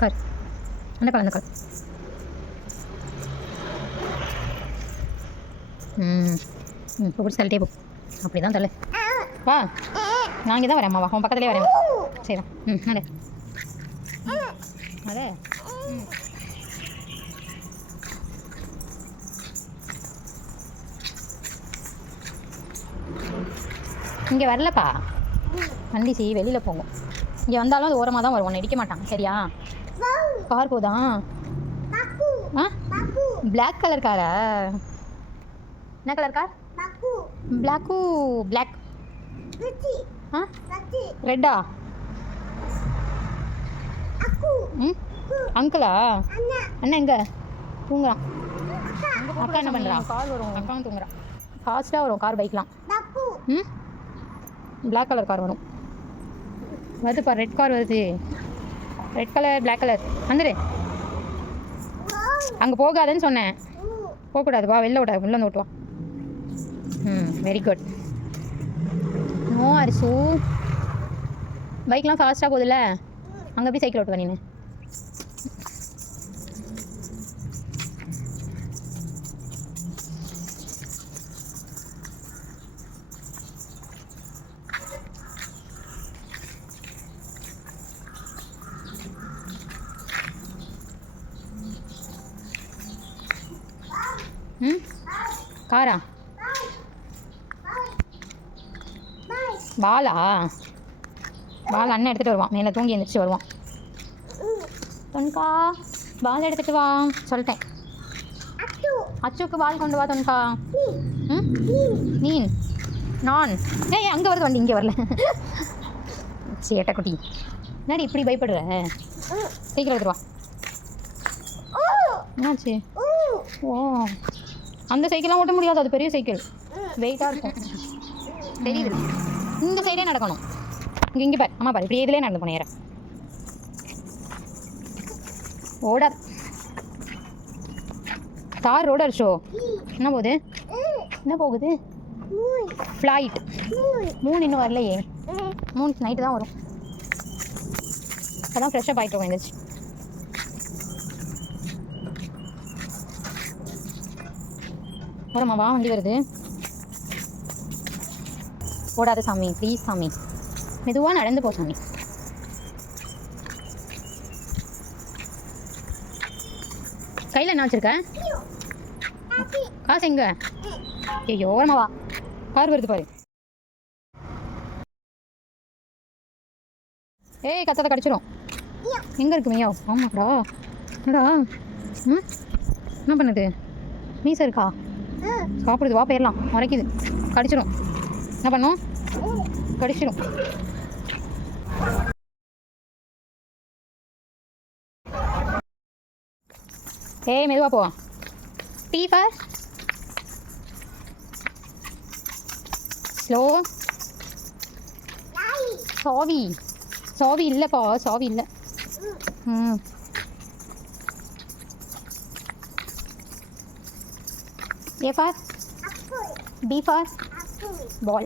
Car அந்த car அந்த car. இப்போ பிடிச்சி தள்ளிட்டே போ. அப்படி தான் தள்ளு. வா, நான் இங்கே தான் வரேன். வா, உன் பக்கத்துலேயே வரேன். சரி நடு அதே. இங்கே வரலப்பா வண்டி வெளியில் போகும். இங்கே வந்தாலும் அது ஓரமாக தான் வரும், ஒன்று இடிக்க மாட்டான். சரியா? கார் போதா? ஆ, பிளாக் கலர் காரா? என்ன கலர் கார்? பிளாக்கு. பிளாக். ஆ, ரெட்டா? அங்கிளா? அண்ணா எங்க தூங்குறான்? அக்கா என்ன பண்ணுறான்? கார் வரும், அக்காவும் தூங்குறான். ஃபாஸ்ட்டாக வரும் கார், பைக்லாம். பிளாக் கலர் கார் வரும். வருதுப்பா, ரெட் கார் வருது. Red colour, black colour. வந்துடு. அங்கே போகாதன்னு சொன்னேன். போகக்கூடாது. வா, வெளில விட, உள்ள வந்து ஓட்டுவா. Very good. நோ அரிசு. பைக்லாம் ஃபாஸ்ட்டாக போகுதுல்ல, அங்கே போய் சைக்கிள் ஓட்டுவா நீ. காரா? பாலா? பால் அண்ணன் எடுத்துகிட்டு வருவான். மேலே தூங்கி எழுந்திரிச்சு வருவான். தொன்கா, பால் எடுத்துகிட்டு வா சொல்லிட்டேன். அச்சுக்கு பால் கொண்டு வா தொன்கா. மீன் நான். அங்கே வருது வண்டி, இங்கே வரல. சேட்டை குட்டி, என்னடி இப்படி பயப்படுற? சீக்கிரம் எடுத்துட்டு வா. என்னாச்சு? ஓ, அந்த சைக்கிளாக ஓட்ட முடியாது, அது பெரிய சைக்கிள், வெயிட்டாக இருக்கும். தெரியுது. இந்த சைடே நடக்கணும். இங்கே பாரு, அம்மா பாரு, இப்படி இதிலே நடந்து போனேன். ஏற ஓடாது. Car road show. என்ன போகுது? என்ன போகுது? ஃப்ளைட். மூணு இன்னும் வரலையே. மூணு நைட்டு தான் வரும். அதான் ஃப்ரெஷ்ஷாக ஆகிட்டு வந்துச்சு. வரமாவா, வண்டி வருது. ஓடாத சாமி, ப்ளீஸ் சாமி, மெதுவாக நடந்து போ சாமி. கையில் என்ன வச்சுருக்க? காசு எங்க? ஐயோ, ஓரமாவா, கார் வருது பாரு. ஏய், கத்தாத கடிச்சிடும். எங்கே இருக்கு மியா? ஆமாடா. என்னடா? என்ன பண்ணுது? மீசை இருக்கா? சாப்பிடுது. வா போயிடலாம். உரைக்குது, கடிச்சிடும். என்ன பண்ணும்? கடிச்சிடும். ஏய், மெதுவா போ. T for slow. சாவி. சாவி இல்லைப்பா, சாவி இல்லை. A for B for ball.